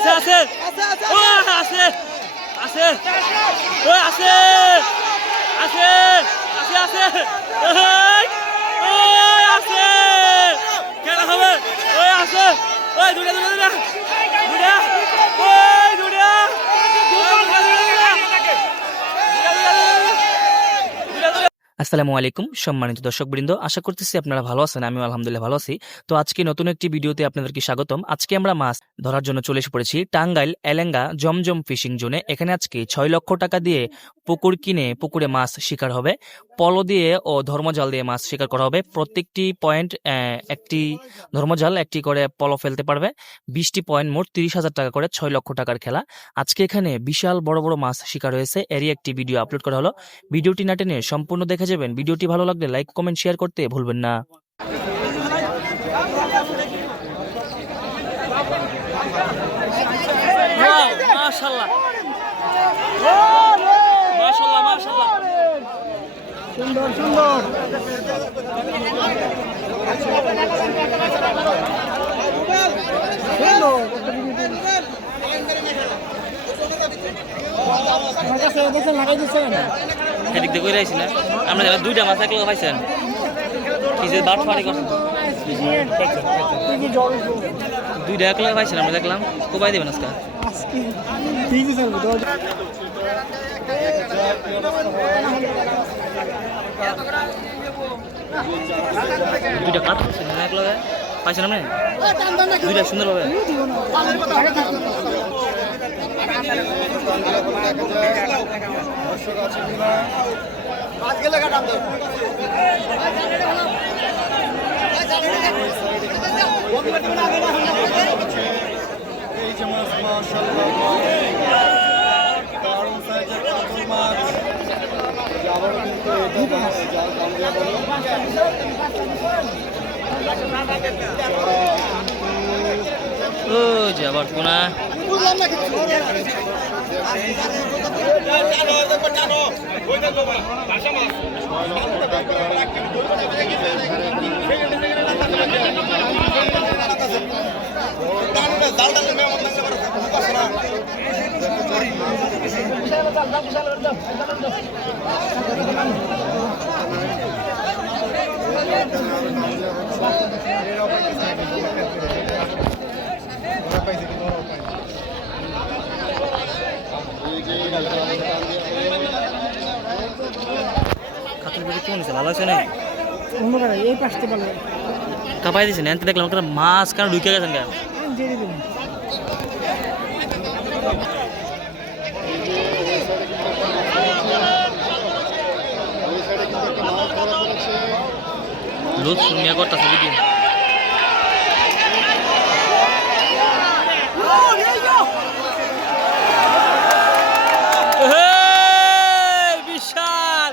আছে আছে। ও আছে আছে। ও আছে আছে আছে আছে। ও আছে। কেন হবে। ও আছে। ওই দুটা দুটা দুটা। দুটা ওই দুটা ওই, দুটা, দুটা, দুটা। দুটা, দুটা, দুটা, দুটা, দুটা। আসসালামু আলাইকুম, সম্মানিত দর্শকবৃন্দ। আশা করতেছি আপনারা ভালো আছেন আমি আলহামদুলিল্লাহ ভালো আছি। তো আজকে নতুন একটি ভিডিওতে আপনাদেরকে স্বাগতম। আজকে আমরা মাছ ধরার জন্য চলে এসে পড়েছি টাঙ্গাইল এলেঙ্গা জমজম ফিশিং জোনে। এখানে আজকে ছয় লক্ষ টাকা দিয়ে পুকুর কিনে পুকুরে মাছ শিকার হবে। পলো দিয়ে ও ধর্মজাল দিয়ে মাছ শিকার করা হবে। প্রত্যেকটি পয়েন্ট একটি ধর্মজাল, একটি করে পলো ফেলতে পারবে। বিশটি পয়েন্ট মোট তিরিশ হাজার টাকা করে ছয় লক্ষ টাকার খেলা। আজকে এখানে বিশাল বড় বড় মাছ শিকার হয়েছে। এরই একটি ভিডিও আপলোড করা হলো। ভিডিওটি না টেনে সম্পূর্ণ দেখে যাবেন। ভিডিওটি ভালো লাগলে লাইক কমেন্ট শেয়ার করতে ভুলবেন না। মাশাল্লাহ মাশাল্লাহ মাশাল্লাহ সুন্দর সুন্দর। আমার কাছে দেখছেন লাগাই দিচ্ছেন। এদিক দিয়ে কইরা আইছি না আমরা যারা দুইটা মাছ একলা পাইছেন। কি বাট ফাড়ি করছেন? দুইটা একলা পাইছেন, আমরা দেখলাম। কোপাই দেবেন আজকে? দুইটা কাট করছেন একলা পাইছেন আপনি? দুইটা সুন্দর হবে এই যে মাছ মাশাআল্লাহ দারুণ সাইজের কাতল মাছ আবারও কিন্তু এটা মাছ যার দাম আবার কোনা বুঝলাম না কিছু। দাম দাম দাম দাম কাতল বেড়ে কেমন ভালো আছে না এই পাশতে পারলে কাপাই দিয়েছেন এনতে দেখলাম একটা মাছ কেন ঢুকে গেছেন কেন? শুনিয়া করতেছে ভিডিও বিশাল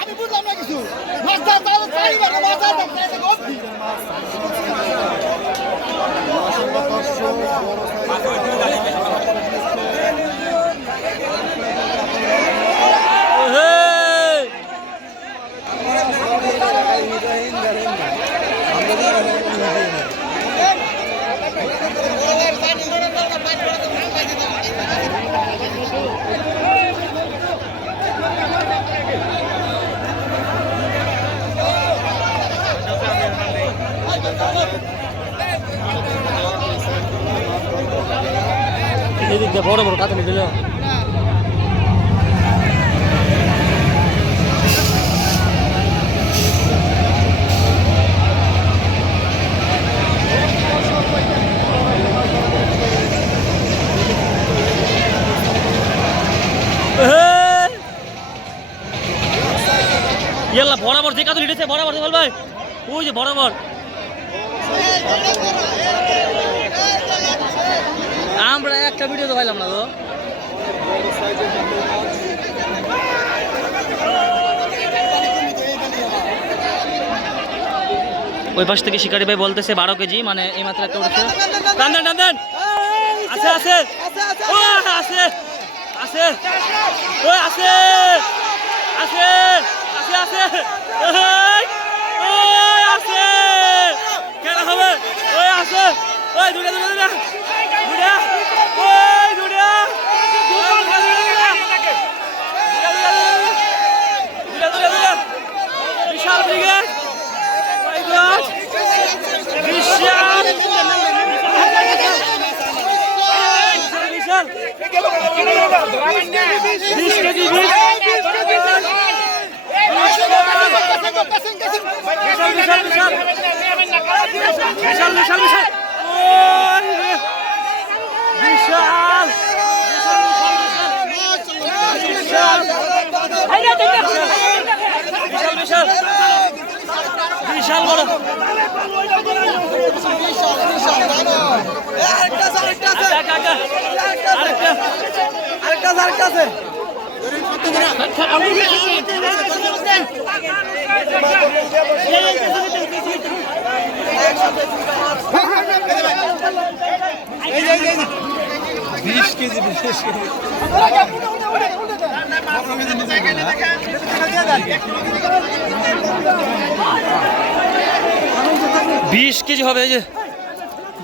আমি বুঝলাম না কিছু মাছ দাম তাহলে চারি বারো মাছ দাম মাশাআল্লাহ দর্শক বড় সাইজের দিয়ে বড় বড় কাতলি দিল বরাবর যে কাতল হিটেছে বরাবর ভাই। ওই যে বরাবর। আমরা একটা ভিডিও তো না তো। ওই পাশ থেকে শিকারি ভাই বলতেছে বারো কেজি মানে এই মাত্র একটা উঠছে। টানদেন টানদেন আছে আছে। ও, আছে আছে। ও, আছে আছে আছে আছে। বিশ কেজি বিশ বিশাল বিশাল বিশাল বিশাল বিশাল বিশাল। বিশাল বিশাল বিশাল বিশাল বড় আরেকটা, আরেকটা। বিশ কেজি বিশ কেজি বিশ কেজি হবে এই যে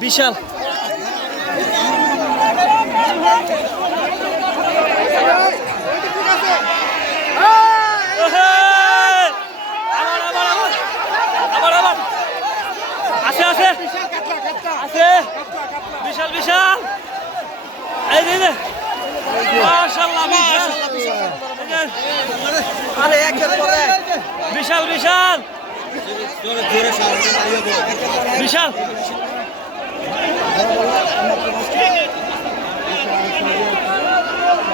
বিশাল আবার, আবার, আবার। আবার, আবার। আছে আছে আছে বিশাল বিশাল এই যে। মাশাআল্লাহ। এই যে। বিশাল বিশাল বিশাল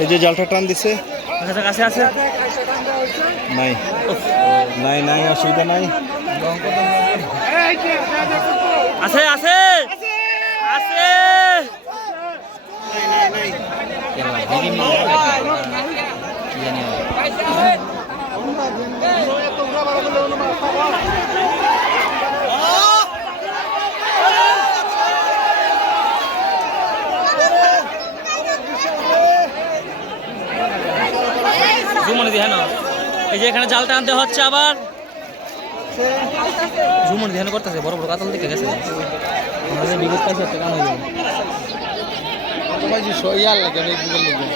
এই যে জালটা টান দিছে। আছে আছে আছে। নাই। নাই নাই অসুবিধা নাই। আছে। আছে। ঝুমনি দিয়ে না এই যে এখানে জালটা আনতে হচ্ছে আবার। ঝুমনি ধ্যান করতেছে, বড় বড় কাতল দিকে গেছে। বিগত পাইছে একটা কাম হয়ে যাবে ইয়ার লাগে অনেক গুগল লাগে